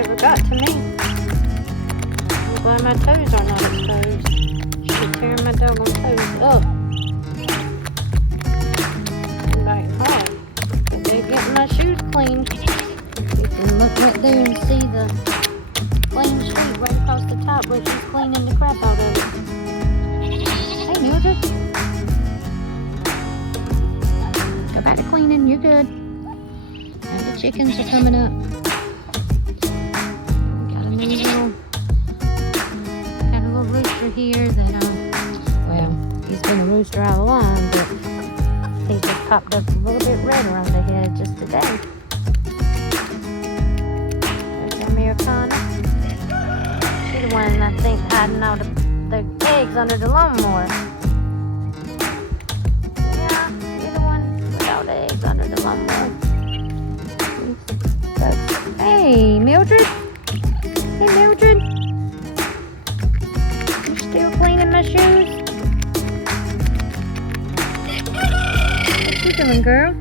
ever got to me. I'm glad my toes are not exposed. She's tearing my doggone toes up. I'm biting hard. But they're getting my shoes clean. You can look right there and see the clean street right across the top where she's cleaning the crap out of it. Hey, Mildred. Go back to cleaning. You're good. Now the chickens are coming up. Got a little rooster here that, well, he's been a rooster all along, but he just popped up a little bit redder on the head just today. There's Americana. She's the one, I think, hiding all the eggs under the lawnmower. Yeah, you're the one with all the eggs under the lawnmower. Hey, Mildred. Hey, Mildred. You still cleaning my shoes? What you doing, girl?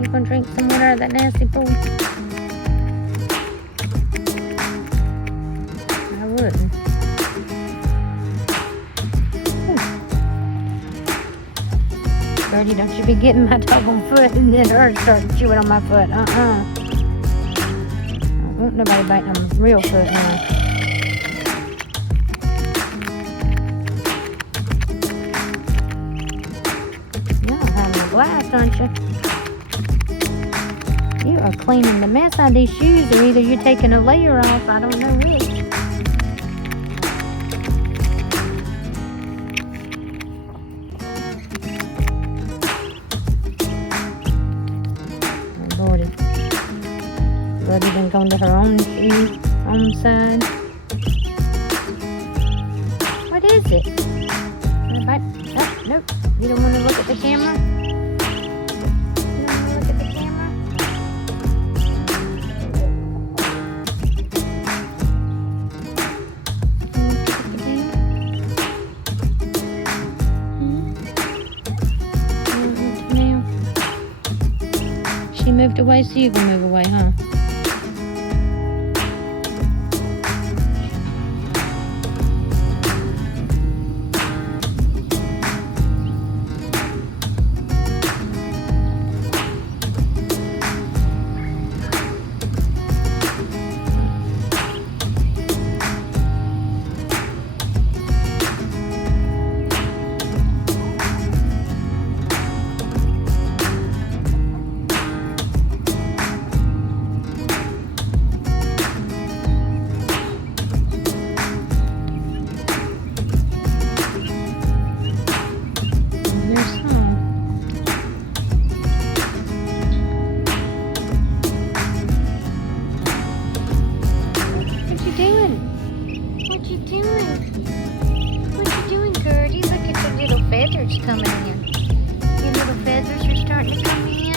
You gonna drink some water out of that nasty pool? I wouldn't. Birdie, don't you be getting my doggone foot and then her start chewing on my foot. I don't want nobody biting on my real foot now. Y'all having a blast, aren't you? You are cleaning the mess out of these shoes, or either you're taking a layer off. I don't know which. Lordy. Lordy done gone to her own shoe, own side. What is it? Oh, nope. You don't want to look at the camera? You don't want to look at the camera? She moved away, so you can move away, huh? Coming in. Your little feathers are starting to come in.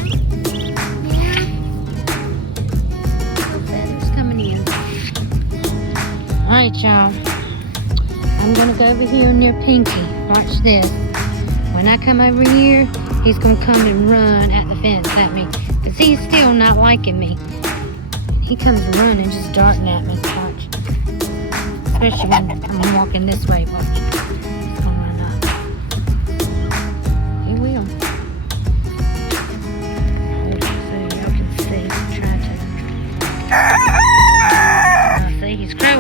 Yeah. Little feathers coming in. Alright, y'all. I'm going to go over here near Pinky. Watch this. When I come over here, he's going to come and run at the fence at me. Because he's still not liking me. He comes running, just darting at me. Watch. Especially when I'm walking this way. Watch.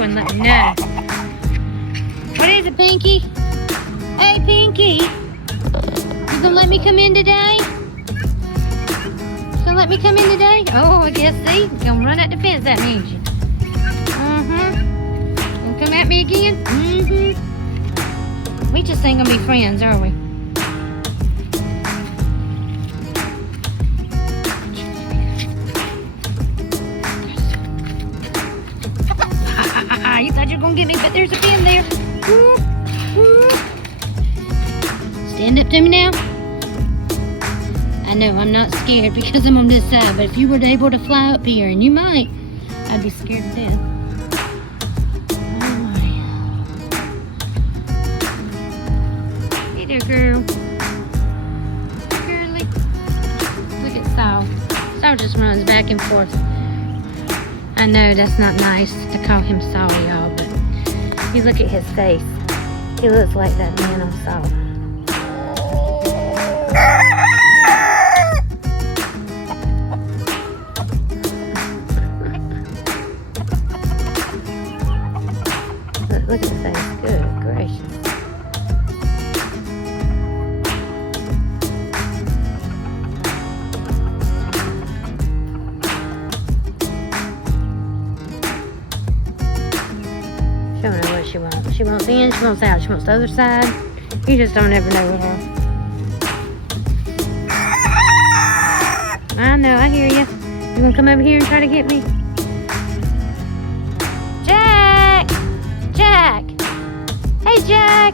Let me know. What is it, Pinky? Hey, Pinky. You gonna let me come in today? You gonna let me come in today? Oh, I guess, see? You're gonna run at the fence, that means you. Gonna come at me again? We just ain't gonna be friends, are we? You thought you were going to get me, but there's a pin there. Stand up to me now. I know I'm not scared because I'm on this side, but if you were able to fly up here, and you might, I'd be scared to death. Alright. Hey there, girl. Girly. Look at Saul. Saul just runs back and forth. I know that's not nice to call him Saul, y'all, but you look at his face. He looks like that man on Saul. Look at the face. Good gracious. She don't know what she wants. She wants in, she wants out, she wants the other side. You just don't ever know with her. I know, I hear you. You gonna come over here and try to get me? Jack! Jack! Hey, Jack!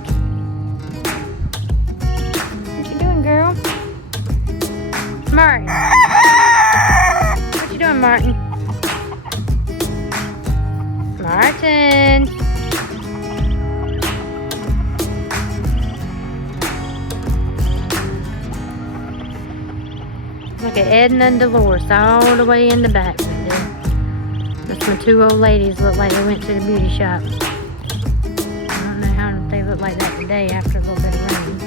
What you doing, girl? Martin! What you doing, Martin? Martin! Look at Edna and Dolores all the way in the back. That's my two old ladies look like they went to the beauty shop. I don't know how they look like that today after a little bit of rain.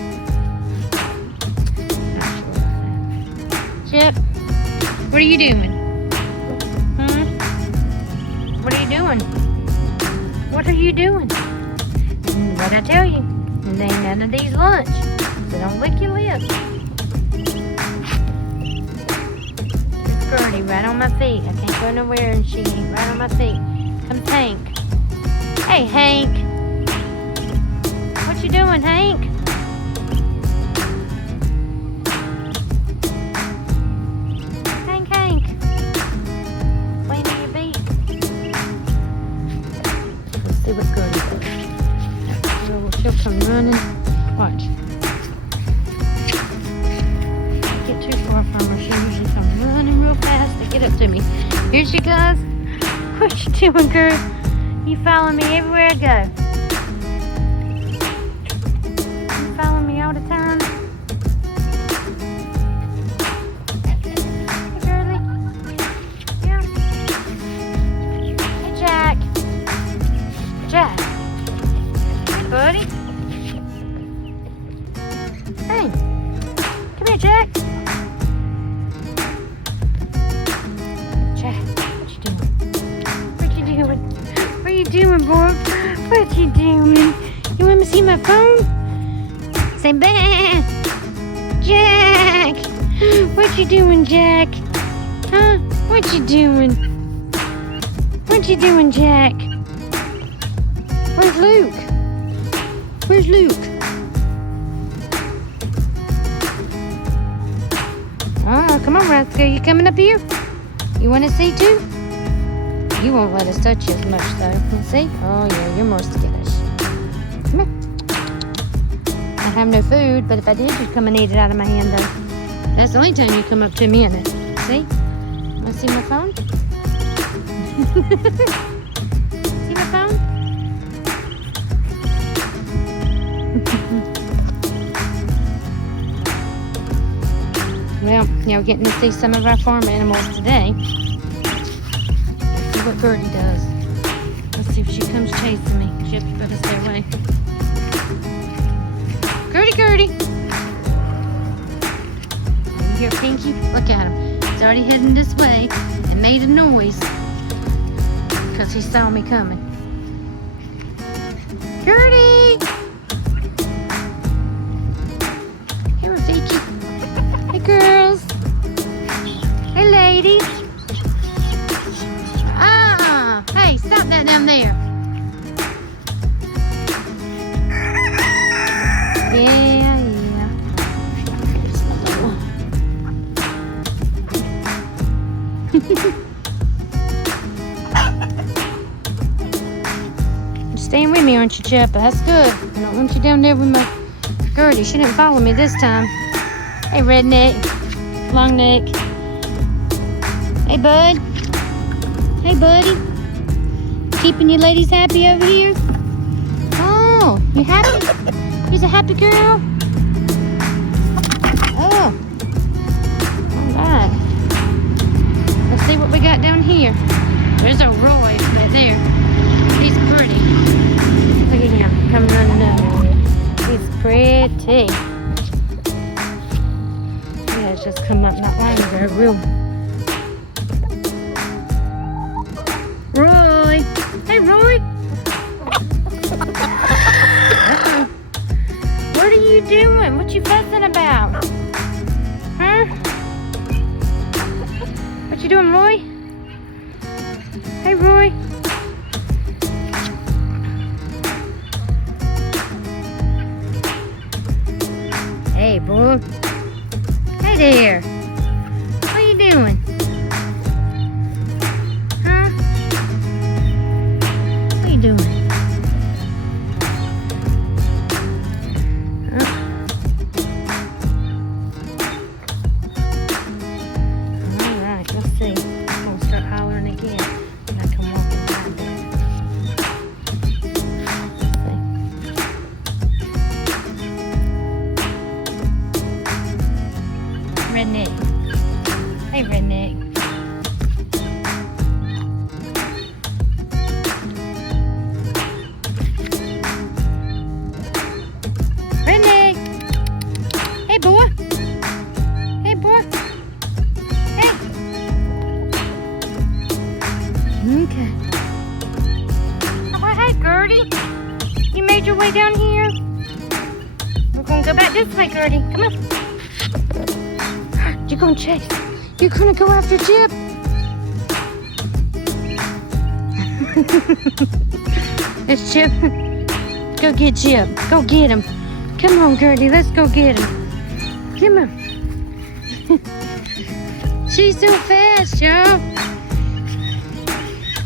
Chip, what are you doing? What are you doing? What are you doing? What'd I tell you? There ain't none of these lunch, so don't lick your lips. Gertie, right on my feet. I can't go nowhere and she ain't right on my feet. Comes Hank. Hey, Hank. What you doing, Hank? Hank. Playing on your beak. Let's see what Gertie does. She'll come running. Watch. Get too far from her. She usually comes running real fast to get up to me. Here she goes. What you doing, girl? You follow me everywhere I go. You follow me all the time. Hey, girlie. Yeah. Hey, Jack. Jack. Hey, buddy. Hey. Come here, Jack. What you doing, boy? What you doing? You want me to see my phone? Say bah! Jack! What you doing, Jack? Huh? What you doing? What you doing, Jack? Where's Luke? Where's Luke? Oh, come on, Rascal. You coming up here? You want to see too? You won't let us touch you as much, though. Let's see? Oh, yeah, you're more skittish. Come here. I have no food, but if I did, you'd come and eat it out of my hand, though. That's the only time you come up to me in it. See? Want to see my phone? See my phone? Well, yeah, we're getting to see some of our farm animals today. What Gertie does. Let's see if she comes chasing me. Chip, you better stay away. Gertie! You hear Pinky? Look at him. He's already heading this way and made a noise because he saw me coming. Gertie! Here, Rafiki. Hey, girls. Hey, ladies. Hey, stop that down there. Yeah. Here's my little one. You're staying with me, aren't you, Chippa? That's good. I don't want you down there with my Gertie. She didn't follow me this time. Hey, redneck. Long neck. Hey, bud. Hey, buddy. Keeping you ladies happy over here? Oh, you happy? You're a happy girl? Oh. All right. Let's see what we got down here. There's our good tea. Yeah, it's just come up not long ago. Real. Roy! Hey, Roy! What are you doing? What you fussing about? Huh? What you doing, Roy? Hey, Roy. Hey, boy. Hey there. What are you doing? Huh? What are you doing? Alright, let's see. I'm going to start hollering again when I come walking by there. Redneck. Hey, Redneck. Redneck. Hey, boy. Hey, boy. Hey. Okay. Hey, Gertie. You made your way down here? We're going to go back this way, Gertie. Come on. You're gonna chase. You're gonna go after Chip. It's Chip. Go get Chip. Go get him. Come on, Gertie. Let's go get him. Come on. She's so fast, y'all.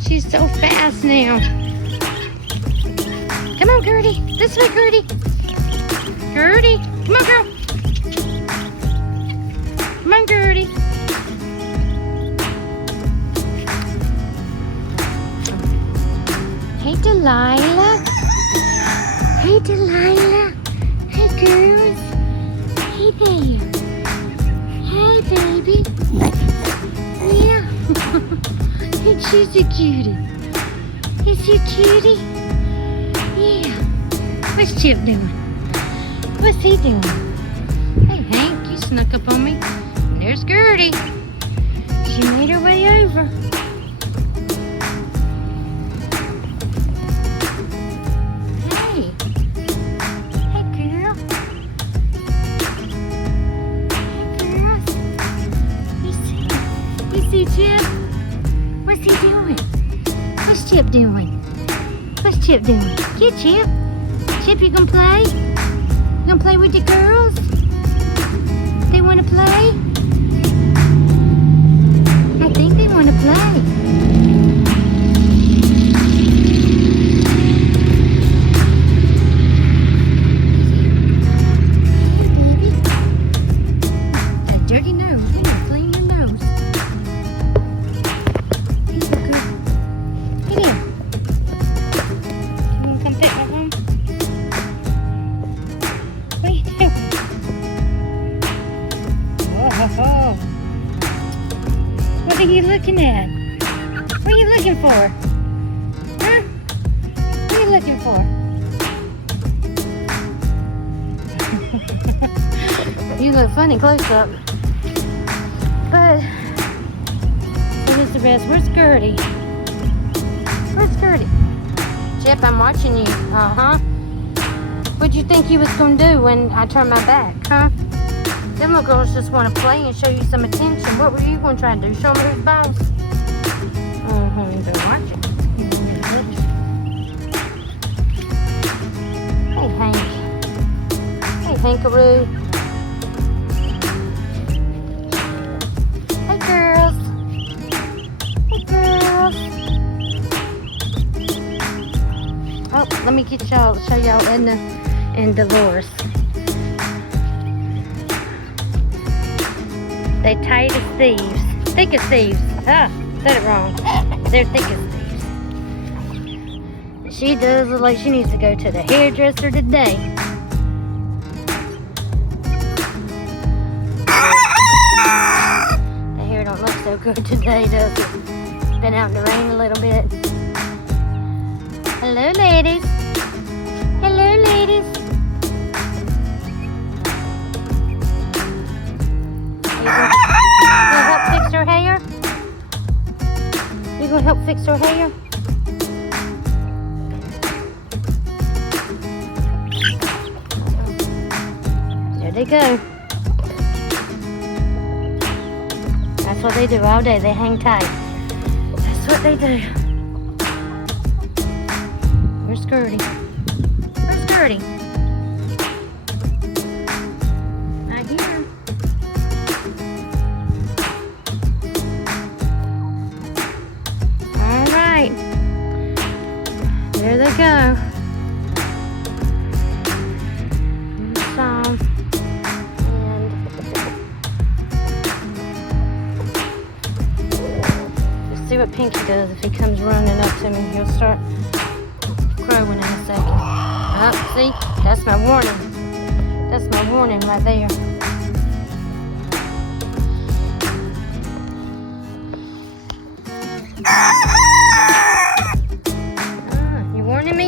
She's so fast now. Come on, Gertie. This way, Gertie. Gertie. Come on, girl. Come on, Gertie. Hey, Delilah. Hey, Delilah. Hey, girls. Hey there. Hey, baby. Yeah. She's a cutie. Is she a cutie? Yeah. What's Chip doing? What's he doing? Hey, Hank, you snuck up on me. There's Gertie. She made her way over. Hey. Hey, girl. Hey, girl. You see Chip? What's he doing? What's Chip doing? What's Chip doing? Get Chip. Chip, you gonna play? You gonna play with the girls? They wanna play? I think they want to play. Hey, baby. That dirty nose. We gotta clean your nose. He's so good. Hey there. You want to come pet my home? What are you doing? Oh. What are you looking at? What are you looking for? Huh? What are you looking for? You look funny close up. But what is the rest? Where's Gertie? Where's Gertie? Chip, I'm watching you. Uh-huh. What'd you think you was gonna do when I turned my back, huh? Them little girls just want to play and show you some attention. What were you going to try to do? Show me who's boss? Go watch it. Hey, Hank. Hey, Hankaroo. Hey, girls. Hey, girls. Oh, let me get y'all, show y'all Edna and Dolores. They tight as thieves. Thick as thieves. Ah, said it wrong. They're thick as thieves. She does look like she needs to go to the hairdresser today. The hair don't look so good today, does it? It's been out in the rain a little bit. Hello, ladies. Hello, ladies. help fix her hair? There they go. That's what they do all day. They hang tight. That's what they do. Where's Gertie? Where's Gertie? Right here. All right. There they go. See what Pinky does. If he comes running up to me, he'll start crowing in a second. Oh, see? That's my warning. That's my warning right there. You warning me?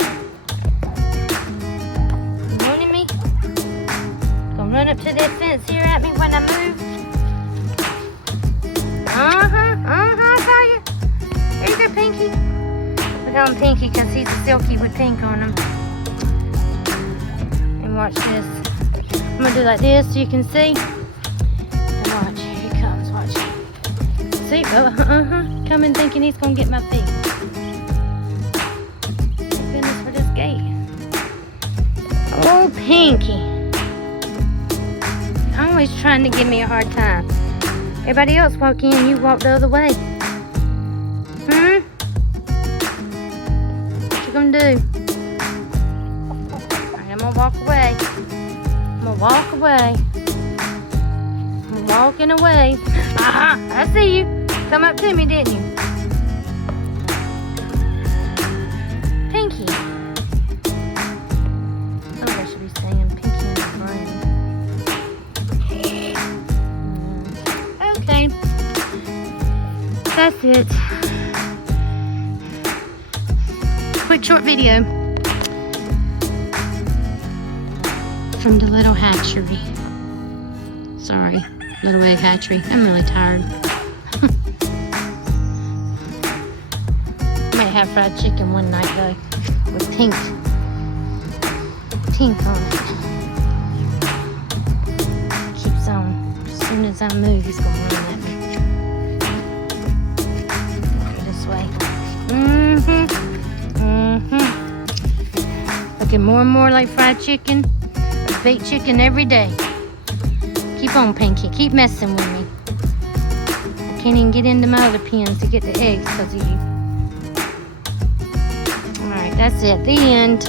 You warning me? Gonna run up to that fence here at me when I move? I saw you. There you go, Pinky. We call him Pinky because he's silky with pink on him. And watch this. I'm going to do like this so you can see. And watch. Here he comes. Watch. See? Coming thinking he's going to get my feet. Thank goodness for this gate. Oh, Pinky. Always trying to give me a hard time. Everybody else walk in, you walk the other way. What you gonna do? Alright, I'm gonna walk away. I'm gonna walk away. I'm walking away. I see you. Come up to me, didn't you? Pinky. Oh, I should be saying Pinky in the brain. Okay, that's it. Quick short video from the Little Hatchery. Sorry, Little Egg Hatchery. I'm really tired. Might have fried chicken one night though, with pink on it. Keeps on. As soon as I move, he's gonna run at me. Go this way. Looking more and more like fried chicken, or baked chicken every day. Keep on, Pinky. Keep messing with me. I can't even get into my other pens to get the eggs because of you. Alright, that's it. The end.